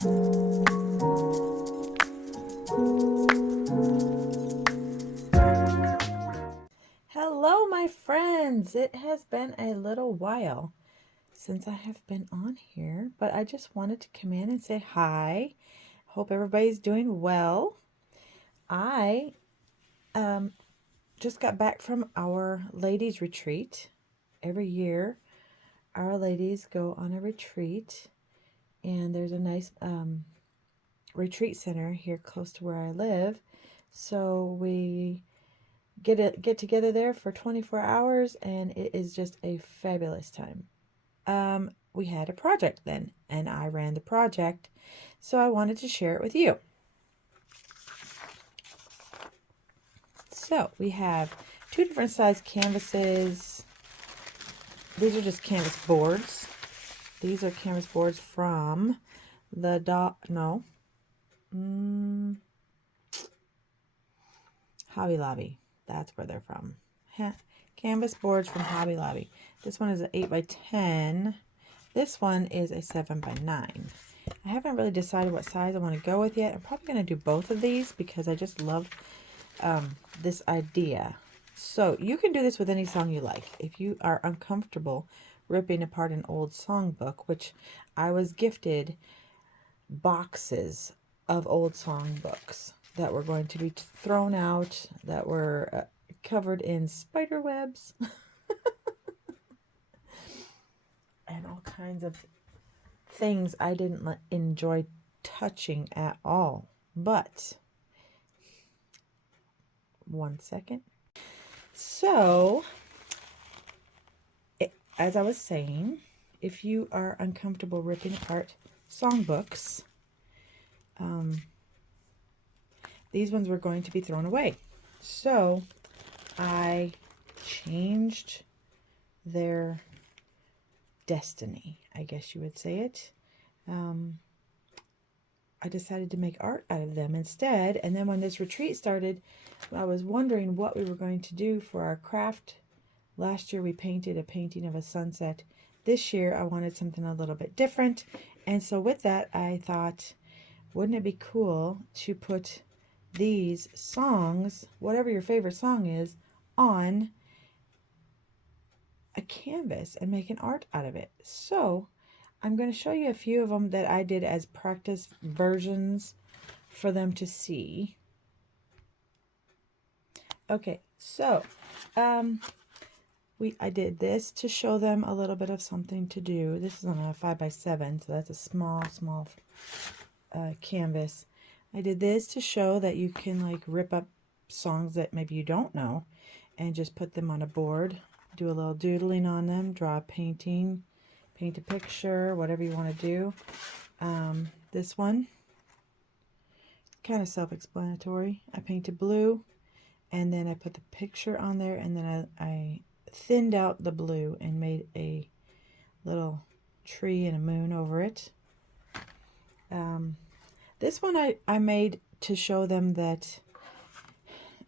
Hello, my friends. It has been a little while since I have been on here, but I just wanted to come in and say hi. Hope everybody's doing well. I just got back from our ladies' retreat. Every year, our ladies go on a retreat, and there's a nice retreat center here close to where I live. So we get together there for 24 hours, and it is just a fabulous time. We had a project then, and I ran the project, so I wanted to share it with you. So we have two different size canvases. These are just canvas boards. These are canvas boards from the Hobby Lobby. That's where they're from. Canvas boards from Hobby Lobby. This one is an 8x10. This one is a 7x9. I haven't really decided what size I want to go with yet. I'm probably going to do both of these because I just love this idea. So you can do this with any song you like. If you are uncomfortable ripping apart an old songbook, which I was gifted boxes of old songbooks that were going to be thrown out, that were covered in spider webs and all kinds of things I didn't enjoy touching at all. But one second. So, as I was saying, if you are uncomfortable ripping apart songbooks, these ones were going to be thrown away. So I changed their destiny, I guess you would say it. I decided to make art out of them instead. And then when this retreat started, I was wondering what we were going to do for our craft. Last year we painted a painting of a sunset. This year I wanted something a little bit different. And so with that, I thought, wouldn't it be cool to put these songs, whatever your favorite song is, on a canvas and make an art out of it. So I'm going to show you a few of them that I did as practice versions for them to see. Okay, so I did this to show them a little bit of something to do. This is on a 5x7, so that's a small canvas. I did this to show that you can like rip up songs that maybe you don't know and just put them on a board, do a little doodling on them, draw a painting, paint a picture, whatever you want to do. This one, kind of self-explanatory. I painted blue, and then I put the picture on there, and then I thinned out the blue and made a little tree and a moon over it. This one I made to show them that,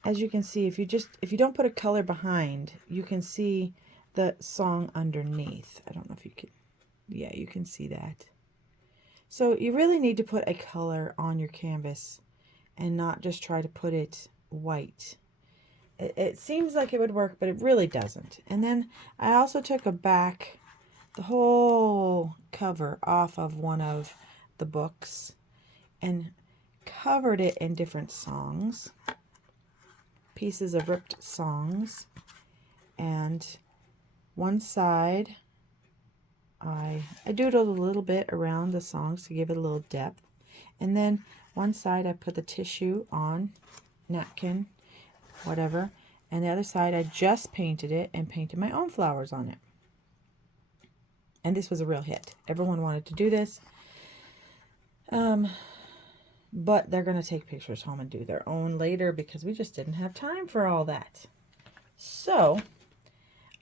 as you can see, if you don't put a color behind, you can see the song underneath. I don't know if you can, yeah, you can see that. So you really need to put a color on your canvas and not just try to put it white. It seems like it would work, but it really doesn't. And then I also took the whole cover off of one of the books and covered it in different songs, pieces of ripped songs. And one side, I doodled a little bit around the songs to give it a little depth. And then one side I put the tissue on, napkin, whatever. And the other side I just painted it and painted my own flowers on it. And this was a real hit. Everyone wanted to do this. But they're going to take pictures home and do their own later because we just didn't have time for all that. So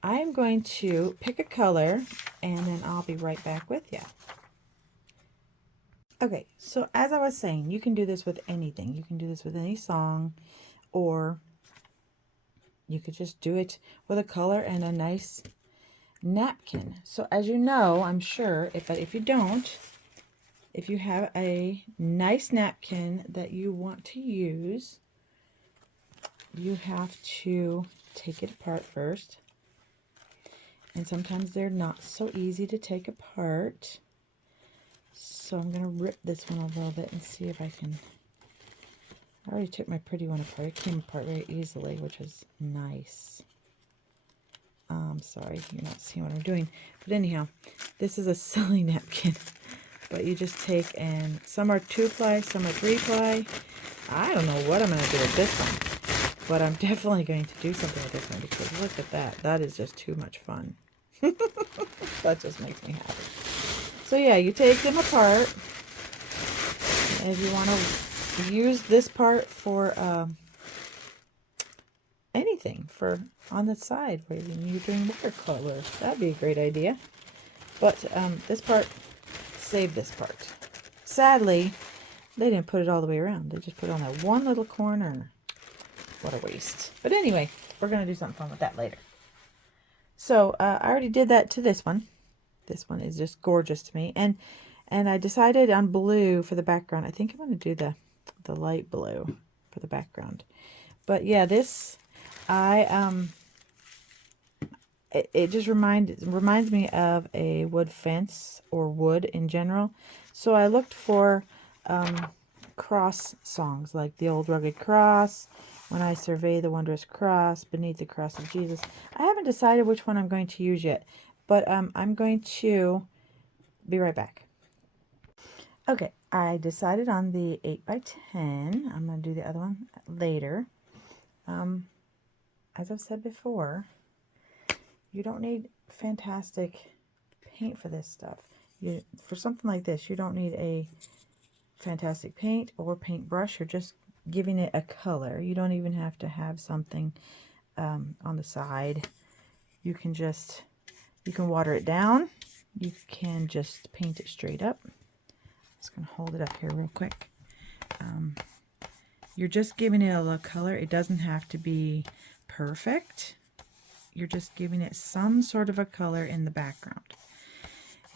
I am going to pick a color and then I'll be right back with you. Okay, so as I was saying, you can do this with anything. You can do this with any song, or you could just do it with a color and a nice napkin. So as you know, I'm sure, but if you don't, if you have a nice napkin that you want to use, you have to take it apart first. And sometimes they're not so easy to take apart. So I'm going to rip this one a little bit and see if I can. I already took my pretty one apart. It came apart very easily, which is nice. Sorry, you're not seeing what I'm doing. But anyhow, this is a silly napkin. But you just take, and some are 2-ply, some are 3-ply. I don't know what I'm going to do with this one. But I'm definitely going to do something with this one because look at that. That is just too much fun. That just makes me happy. So yeah, you take them apart. And if you want to use this part for anything, for on the side where you're doing watercolor, that'd be a great idea. But this part, save this part. Sadly, they didn't put it all the way around. They just put it on that one little corner. What a waste. But anyway, we're going to do something fun with that later. So I already did that to this one. This one is just gorgeous to me. And I decided on blue for the background. I think I'm going to do the light blue for the background. But yeah, this, it just reminds me of a wood fence or wood in general. So I looked for cross songs like The Old Rugged Cross, When I Survey the Wondrous Cross, Beneath the Cross of Jesus. I haven't decided which one I'm going to use yet, but I'm going to be right back. Okay, I decided on the 8x10. I'm going to do the other one later. As I've said before, you don't need fantastic paint for this stuff. For something like this, you don't need a fantastic paint or paintbrush. You're just giving it a color. You don't even have to have something on the side. You can water it down. You can just paint it straight up. I'm just going to hold it up here real quick. You're just giving it a little color. It doesn't have to be perfect. You're just giving it some sort of a color in the background.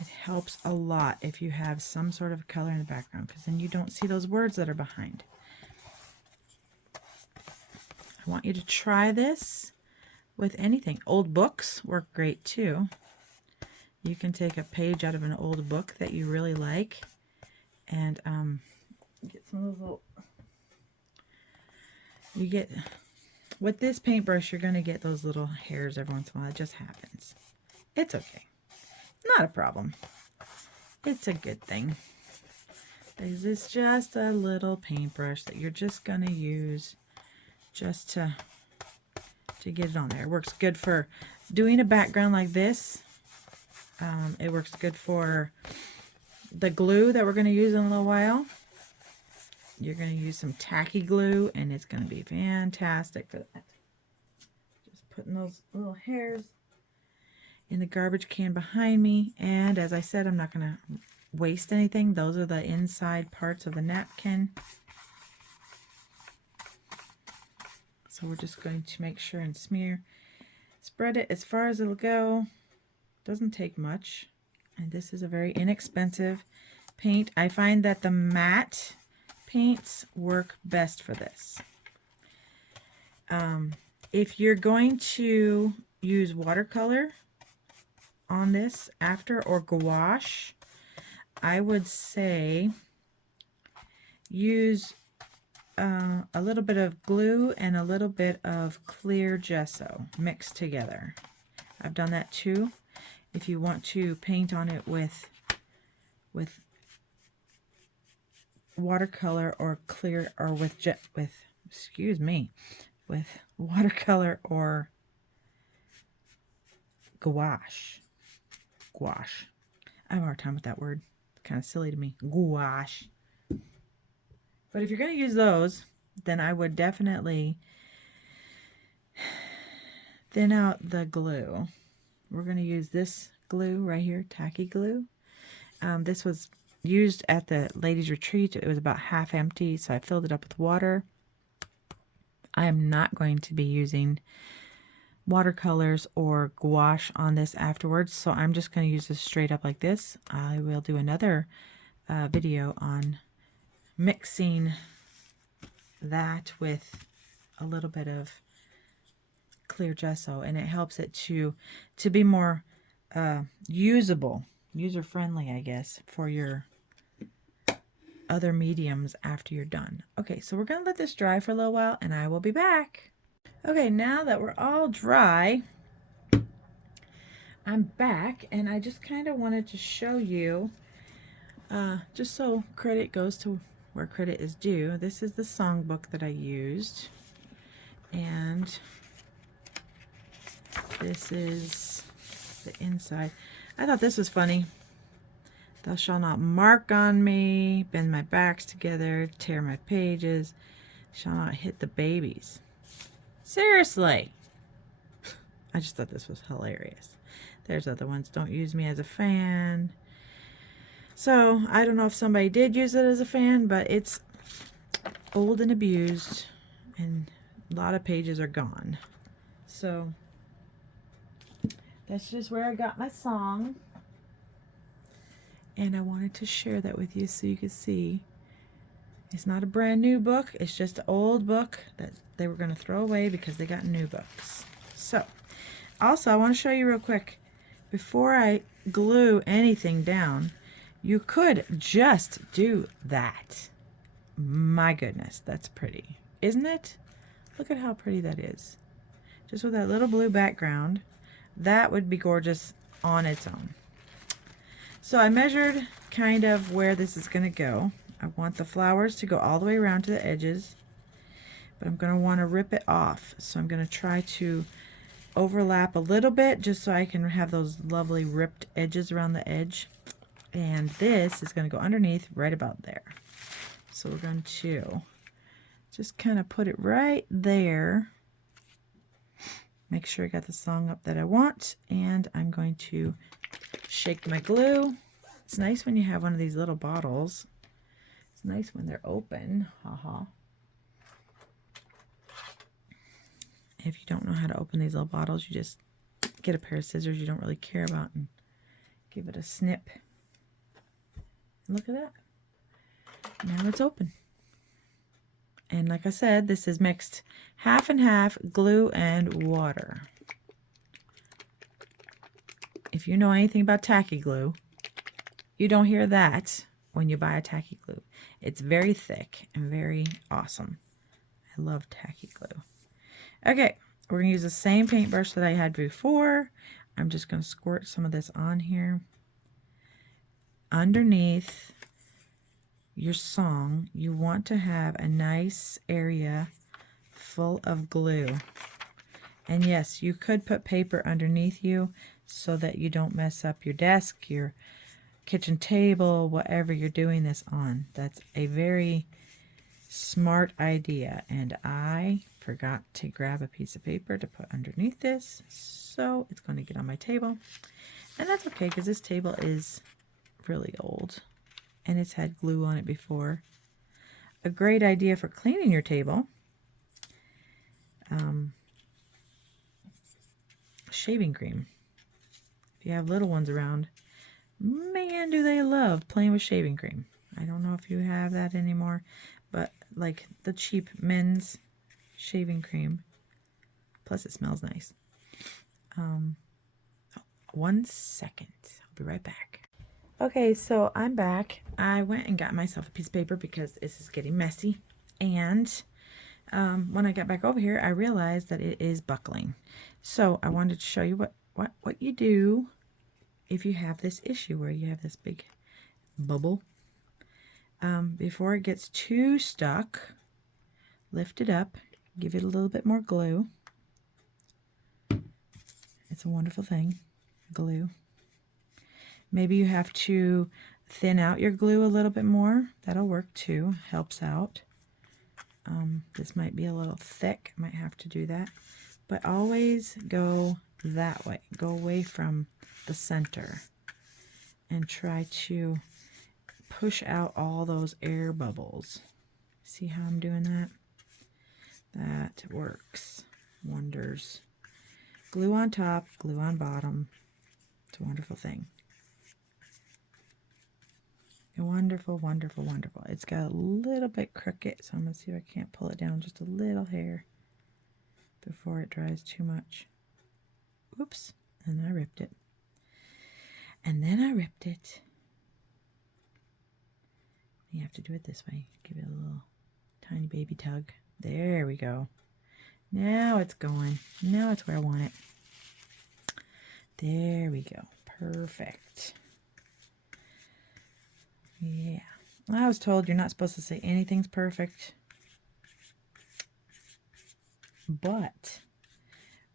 It helps a lot if you have some sort of color in the background, because then you don't see those words that are behind. I want you to try this with anything. Old books work great too. You can take a page out of an old book that you really like and get some of those little... With this paintbrush, you're going to get those little hairs every once in a while. It just happens. It's okay. Not a problem. It's a good thing. This is just a little paintbrush that you're just going to use just to get it on there. It works good for doing a background like this. It works good for the glue that we're going to use in a little while. You're going to use some tacky glue, and it's going to be fantastic for that. Just putting those little hairs in the garbage can behind me. And as I said, I'm not going to waste anything. Those are the inside parts of the napkin. So we're just going to make sure and spread it as far as it'll go. Doesn't take much. And this is a very inexpensive paint. I find that the matte paints work best for this. If you're going to use watercolor on this after, or gouache, I would say use a little bit of glue and a little bit of clear gesso mixed together. I've done that too. If you want to paint on it with watercolor or clear, or with watercolor or gouache. I have a hard time with that word. It's kind of silly to me. Gouache. But if you're going to use those, then I would definitely thin out the glue. We're going to use this glue right here, tacky glue. This was used at the ladies' retreat. It was about half empty, so I filled it up with water. I am not going to be using watercolors or gouache on this afterwards, so I'm just going to use this straight up like this. I will do another video on mixing that with a little bit of clear gesso, and it helps it to be more usable, user-friendly, I guess, for your other mediums after you're done. Okay, so we're gonna let this dry for a little while and I will be back. Okay, now that we're all dry, I'm back, and I just kind of wanted to show you, just so credit goes to where credit is due, this is the songbook that I used, and this is the inside. I thought this was funny. Thou shalt not mark on me, bend my backs together, tear my pages, shall not hit the babies. Seriously. I just thought this was hilarious. There's other ones. Don't use me as a fan. So, I don't know if somebody did use it as a fan, but it's old and abused, and a lot of pages are gone. So, that's just where I got my song. And I wanted to share that with you so you could see. It's not a brand new book. It's just an old book that they were going to throw away because they got new books. So, also I want to show you real quick, before I glue anything down, you could just do that. My goodness, that's pretty, isn't it? Look at how pretty that is. Just with that little blue background, that would be gorgeous on its own. So I measured kind of where this is going to go. I want the flowers to go all the way around to the edges, but I'm going to want to rip it off. So I'm going to try to overlap a little bit just so I can have those lovely ripped edges around the edge. And this is going to go underneath right about there. So we're going to just kind of put it right there. Make sure I got the song up that I want, and I'm going to shake my glue. It's nice when you have one of these little bottles. It's nice when they're open. Haha. If you don't know how to open these little bottles, you just get a pair of scissors you don't really care about and give it a snip. And look at that. Now it's open. And like I said, this is mixed half and half glue and water. If you know anything about tacky glue, you don't hear that when you buy a tacky glue. It's very thick and very awesome. I love tacky glue. Okay, we're going to use the same paintbrush that I had before. I'm just going to squirt some of this on here. Underneath your song, you want to have a nice area full of glue. And yes, you could put paper underneath you so that you don't mess up your desk, your kitchen table, whatever you're doing this on. That's a very smart idea. And I forgot to grab a piece of paper to put underneath this, so it's going to get on my table. And that's okay, because this table is really old and it's had glue on it before. A great idea for cleaning your table. Shaving cream. If you have little ones around, man, do they love playing with shaving cream. I don't know if you have that anymore, but like the cheap men's shaving cream. Plus it smells nice. 1 second. I'll be right back. Okay, so I'm back. I went and got myself a piece of paper because this is getting messy. And when I got back over here, I realized that it is buckling. So I wanted to show you what you do if you have this issue where you have this big bubble. Before it gets too stuck, lift it up, give it a little bit more glue. It's a wonderful thing, glue. Maybe you have to thin out your glue a little bit more. That'll work too, helps out. This might be a little thick, might have to do that. But always go that way, go away from the center and try to push out all those air bubbles. See how I'm doing that? That works wonders. Glue on top, glue on bottom. It's a wonderful thing. Wonderful, wonderful, wonderful. It's got a little bit crooked, so I'm going to see if I can't pull it down just a little hair before it dries too much. Oops, and I ripped it. And then I ripped it. You have to do it this way. Give it a little tiny baby tug. There we go. Now it's going. Now it's where I want it. There we go. Perfect. Yeah. I was told you're not supposed to say anything's perfect. But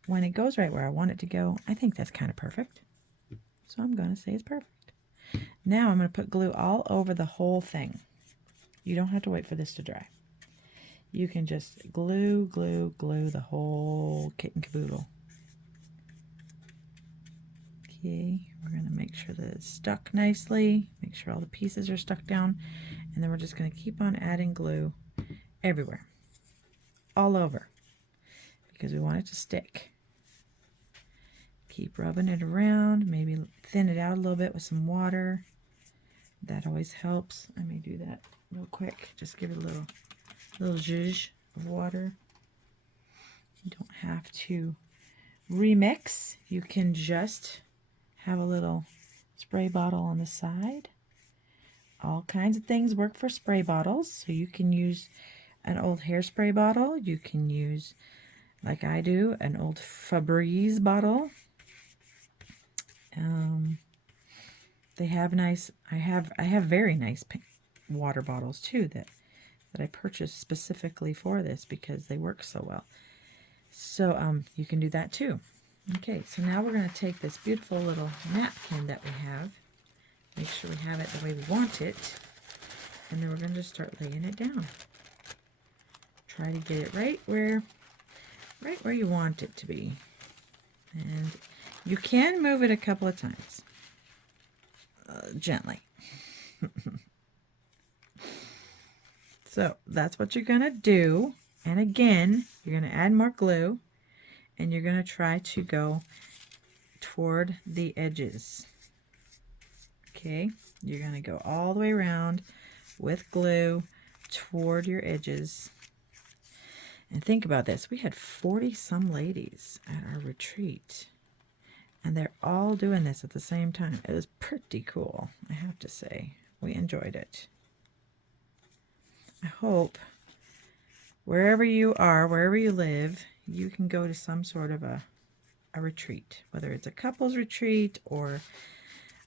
when it goes right where I want it to go, I think that's kind of perfect. So I'm going to say it's perfect. Now I'm going to put glue all over the whole thing. You don't have to wait for this to dry. You can just glue, glue, glue the whole kit and caboodle. Okay, we're going to make sure that it's stuck nicely. Make sure all the pieces are stuck down. And then we're just going to keep on adding glue everywhere. All over. Because we want it to stick. Keep rubbing it around. Maybe thin it out a little bit with some water. That always helps. I may do that real quick. Just give it a little zhuzh of water. You don't have to remix. You can just have a little spray bottle on the side. All kinds of things work for spray bottles. So you can use an old hairspray bottle. You can use, like I do, an old Febreze bottle. They have nice, I have very nice water bottles too that I purchased specifically for this because they work so well. So you can do that too. Okay, so now we're going to take this beautiful little napkin that we have, make sure we have it the way we want it, and then we're going to just start laying it down. Try to get it right where you want it to be. And you can move it a couple of times, gently. So that's what you're going to do. And again, you're going to add more glue. And you're going to try to go toward the edges. Okay, you're going to go all the way around with glue toward your edges. And think about this. We had 40-some ladies at our retreat. And they're all doing this at the same time. It was pretty cool, I have to say. We enjoyed it. I hope wherever you are, wherever you live, you can go to some sort of a retreat, whether it's a couples retreat or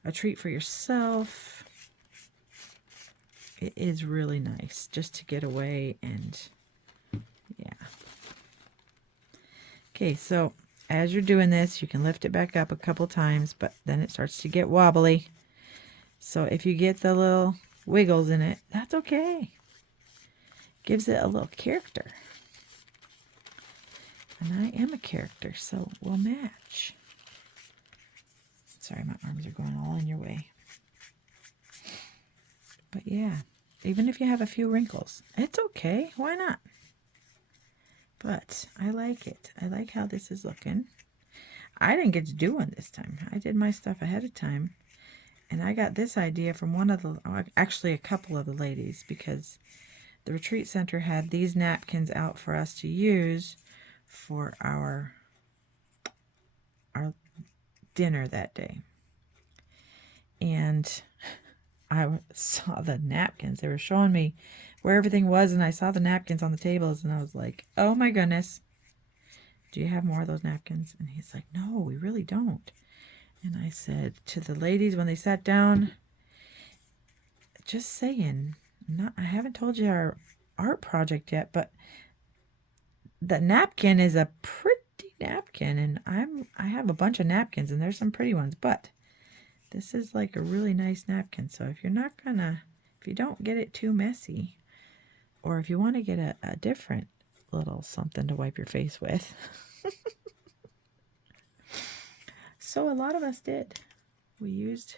a treat for yourself. It is really nice just to get away and yeah. Okay, so as you're doing this, you can lift it back up a couple times, but then it starts to get wobbly. So if you get the little wiggles in it, that's okay. Gives it a little character. And I am a character, so we'll match. Sorry, my arms are going all in your way. But yeah, even if you have a few wrinkles, it's okay. Why not? But I like it. I like how this is looking. I didn't get to do one this time. I did my stuff ahead of time. And I got this idea from one of the, actually a couple of the ladies, because the retreat center had these napkins out for us to use for our dinner that day. And I saw the napkins. They were showing me where everything was, and I saw the napkins on the tables, and I was like, oh my goodness, do you have more of those napkins? And he's like, no, we really don't. And I said to the ladies when they sat down, just saying, I haven't told you our art project yet, but the napkin is a pretty napkin, and I have a bunch of napkins, and there's some pretty ones, but this is like a really nice napkin. So if you don't get it too messy, or if you want to get a different little something to wipe your face with. So a lot of us did. We used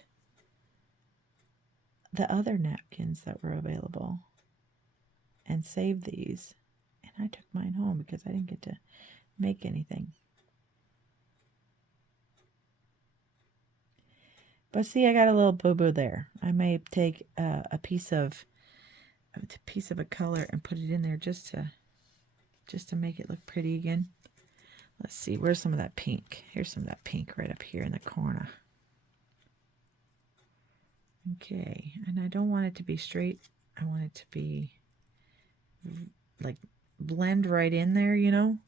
the other napkins that were available and saved these. And I took mine home because I didn't get to make anything. But see, I got a little boo-boo there. I may take a piece of a color and put it in there just to make it look pretty again. Let's see, where's some of that pink? Here's some of that pink right up here in the corner. Okay, and I don't want it to be straight. I want it to be like blend right in there, you know.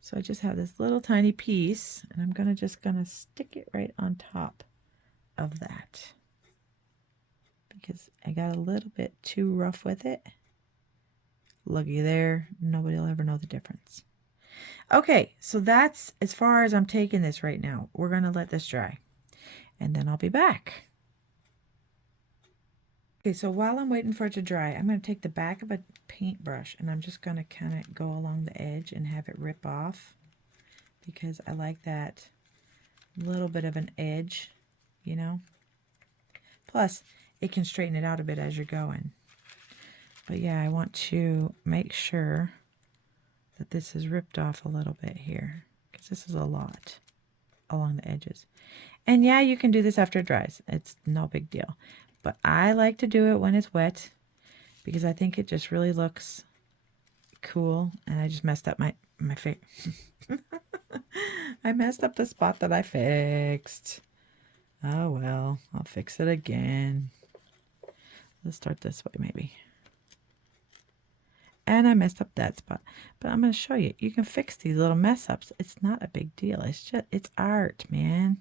So I just have this little tiny piece, and I'm just gonna stick it right on top of that because I got a little bit too rough with it. Looky there, nobody will ever know the difference. Okay, so that's as far as I'm taking this right now. We're gonna let this dry, and then I'll be back. Okay, so while I'm waiting for it to dry, I'm going to take the back of a paintbrush and I'm just going to kind of go along the edge and have it rip off because I like that little bit of an edge, you know. Plus, it can straighten it out a bit as you're going. But yeah, I want to make sure that this is ripped off a little bit here because this is a lot along the edges. And yeah, you can do this after it dries. It's no big deal. But I like to do it when it's wet because I think it just really looks cool. And I just messed up my face. I messed up the spot that I fixed. Oh well, I'll fix it again. Let's start this way maybe. And I messed up that spot. But I'm going to show you. You can fix these little mess ups. It's not a big deal. It's art, man.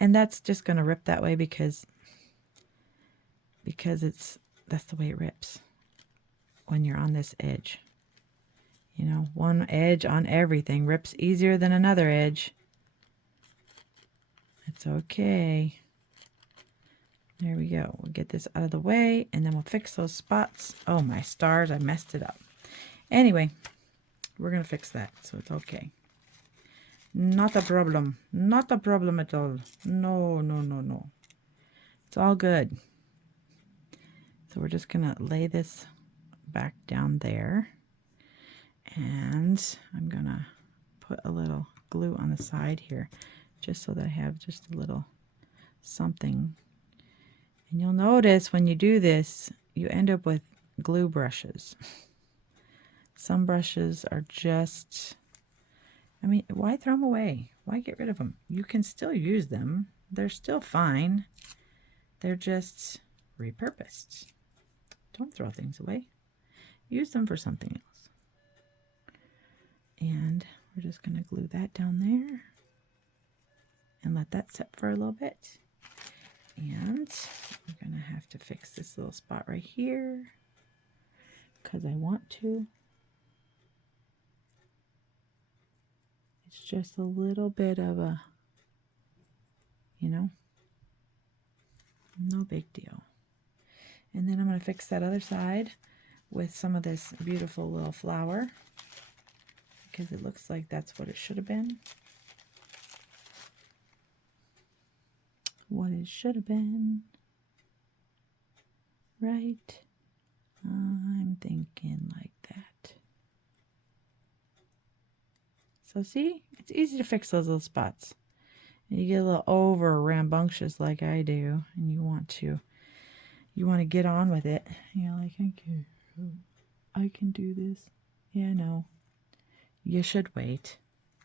And that's just going to rip that way because that's the way it rips when you're on this edge. You know, one edge on everything rips easier than another edge. It's okay. There we go. We'll get this out of the way and then we'll fix those spots. Oh my stars, I messed it up. Anyway, we're going to fix that, so it's okay. Not a problem. Not a problem at all. No, no, no, no. It's all good. So we're just going to lay this back down there. And I'm going to put a little glue on the side here just so that I have just a little something. And you'll notice when you do this, you end up with glue brushes. Some brushes are just, I mean, why throw them away? Why get rid of them? You can still use them. They're still fine. They're just repurposed. Don't throw things away. Use them for something else. And we're just going to glue that down there and let that set for a little bit. And I'm going to have to fix this little spot right here because I want to. It's just a little bit of a, you know, no big deal. And then I'm going to fix that other side with some of this beautiful little flower because it looks like that's what it should have been. What it should have been. Right? I'm thinking like that. So see, it's easy to fix those little spots. And you get a little over rambunctious like I do, and you want to get on with it. You're like, I can do this. Yeah, no. You should wait.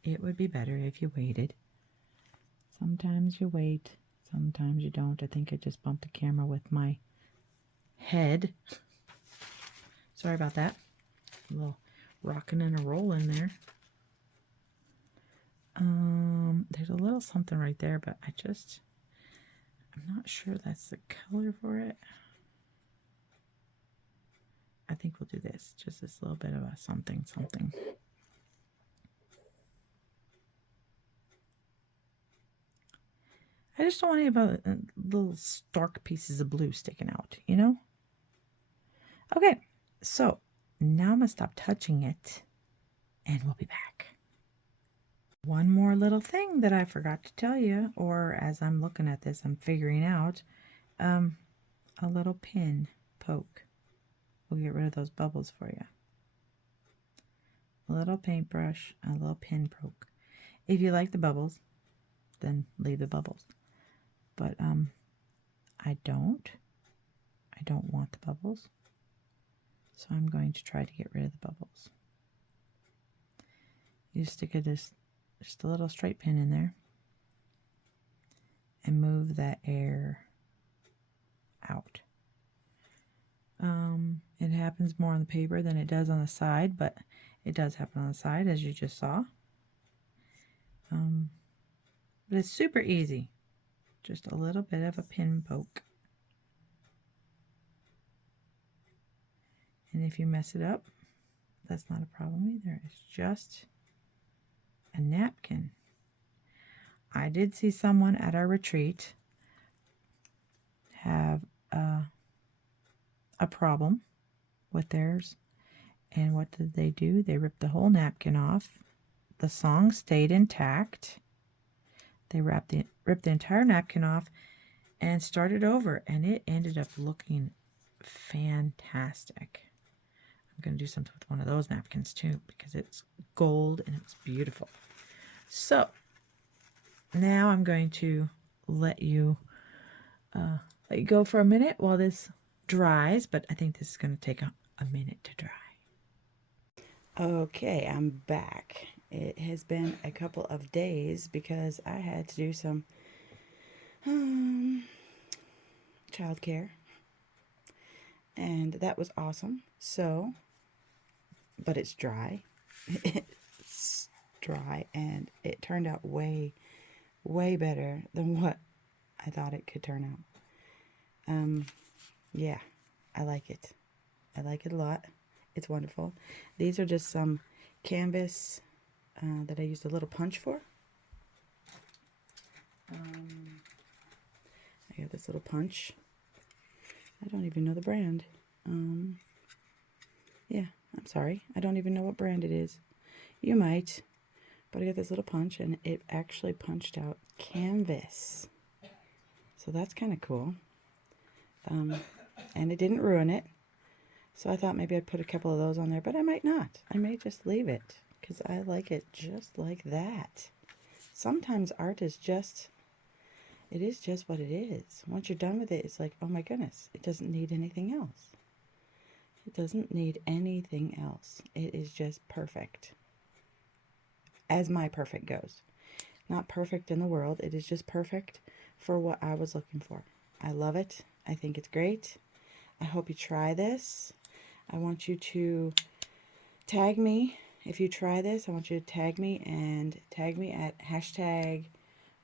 It would be better if you waited. Sometimes you wait. Sometimes you don't. I think I just bumped the camera with my head. Sorry about that. A little rocking and a rolling there. There's a little something right there, but I'm not sure that's the color for it. I think we'll do this. Just this little bit of a something. I just don't want any about little stark pieces of blue sticking out, you know? Okay, so now I'm going to stop touching it and we'll be back. One more little thing that I forgot to tell you, or as I'm looking at this, I'm figuring out, a little pin poke will get rid of those bubbles for you. A little paintbrush, a little pin poke. If you like the bubbles, then leave the bubbles. but I don't want the bubbles, so I'm going to try to get rid of the bubbles. You stick just a little straight pin in there and move that air out. It happens more on the paper than it does on the side, but it does happen on the side, as you just saw. But it's super easy. Just a little bit of a pin poke. And if you mess it up, that's not a problem either. It's just a napkin. I did see someone at our retreat have a problem with theirs. And what did they do? They ripped the whole napkin off. The song stayed intact. They ripped the entire napkin off and started over, and it ended up looking fantastic. I'm going to do something with one of those napkins too, because it's gold and it's beautiful. So now I'm going to let you go for a minute while this dries, but I think this is going to take a minute to dry. Okay, I'm back. It has been a couple of days because I had to do some childcare, and that was awesome. So, but it's dry. It's dry, and it turned out way better than what I thought it could turn out. Yeah, I like it. I like it a lot. It's wonderful. These are just some canvas that I used a little punch for. I have this little punch. I don't even know the brand. Yeah, I'm sorry. I don't even know what brand it is. You might. But I got this little punch, and it actually punched out canvas. So that's kind of cool. And it didn't ruin it. So I thought maybe I'd put a couple of those on there, but I might not. I may just leave it because I like it just like that. Sometimes art is just, it is just what it is. Once you're done with it, it's like, oh my goodness, it doesn't need anything else. It doesn't need anything else. It is just perfect. As my perfect goes. Not perfect in the world. It is just perfect for what I was looking for. I love it. I think it's great. I hope you try this. I want you to tag me. If you try this, I want you to tag me at hashtag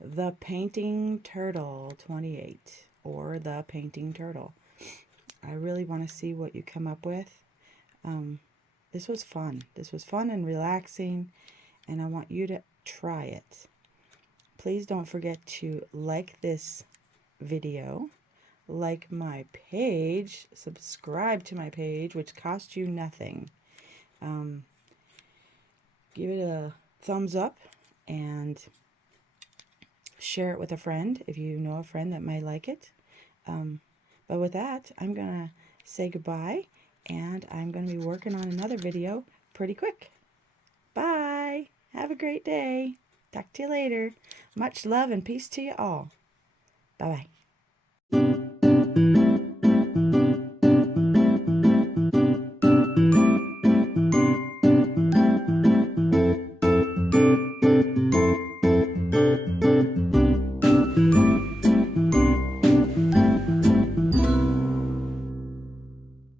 #thepaintingturtle28 or #thepaintingturtle. I really want to see what you come up with. This was fun. This was fun and relaxing, and I want you to try it. Please don't forget to like this video, like my page, subscribe to my page, which costs you nothing. Give it a thumbs up and share it with a friend if you know a friend that might like it. But with that, I'm going to say goodbye, and I'm going to be working on another video pretty quick. Bye. Have a great day. Talk to you later. Much love and peace to you all. Bye-bye.